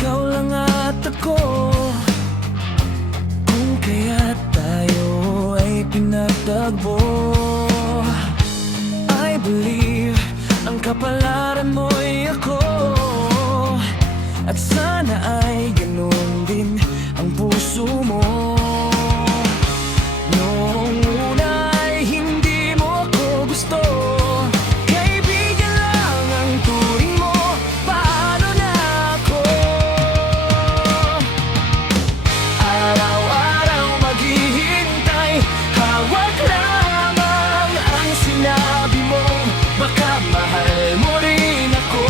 ikaw lang at ako. Kung kaya't tayo ay pinagtagpo, I believe ang kapalaran mo'y ako. At sana ay ganun din ang puso mo. Noong una ay hindi mo ako gusto, kaibigan lang ang turing mo. Paano na ako? Araw-araw maghihintay, hawak lamang ang sinabi mo. Baka mahal mo rin ako.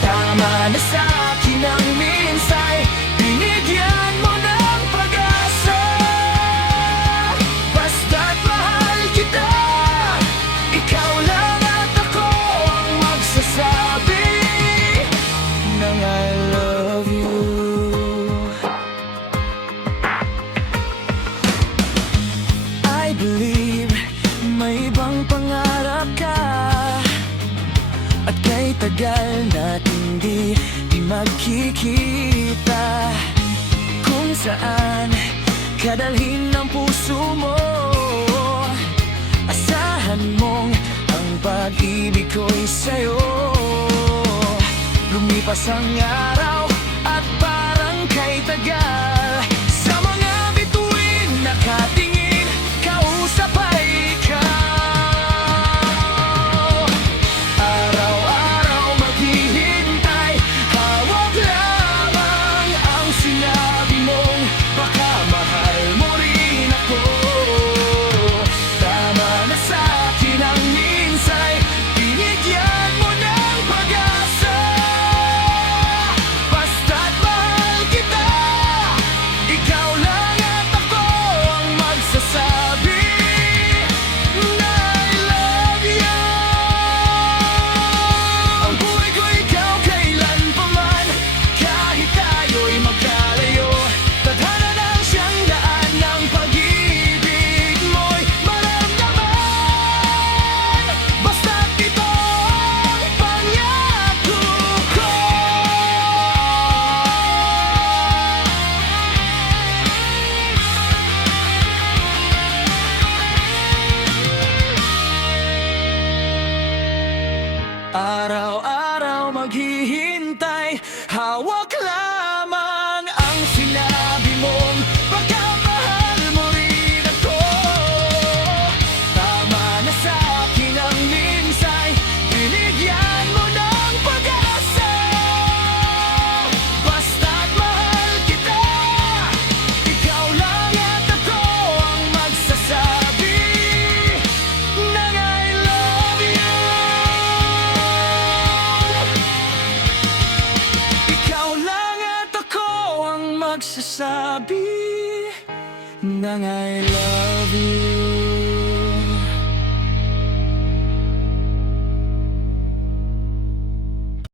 Tama na sa'kin ang minsay, binigyan mo ng pag-asa. Basta't mahal kita, ikaw lang at ako ang magsasabi ng I love you. I believe may ibang pangarap ka, at kay tagal natin di magkikita. Kung saan kadalhin ng puso mo, asahan mong ang pag-ibig ko'y sa'yo. Lumipas ang araw at parang kay tagal, sa mga bituin nakatingin, kausap ay ikaw. Araw-araw maghihintay, hawak lamang ang sinabi mong baka mahal mo rin ako. Tama na sa'kin ang minsay, binigyan mo ng pag-asa. Basta't mahal kita, ikaw lang at ako ang magsasabi na I love you. Ang buhay ko ikaw kailan pa man, kahit tayo'y magkalayo. Tadhana ng siyang daan ng pag-ibig mo'y maramdaman. Basta't ito ang pangako ko. Araw-araw maghihintay, hawak lamang ang sinabi mong baka mahal mo rin ako. Tama na sa'kin ang minsay, binigyan mo ng pag-asa. Basta't mahal kita, ikaw lang at ako ang magsasabi ng I love you. Ikaw lang at ako ang magsasabi ng I love you.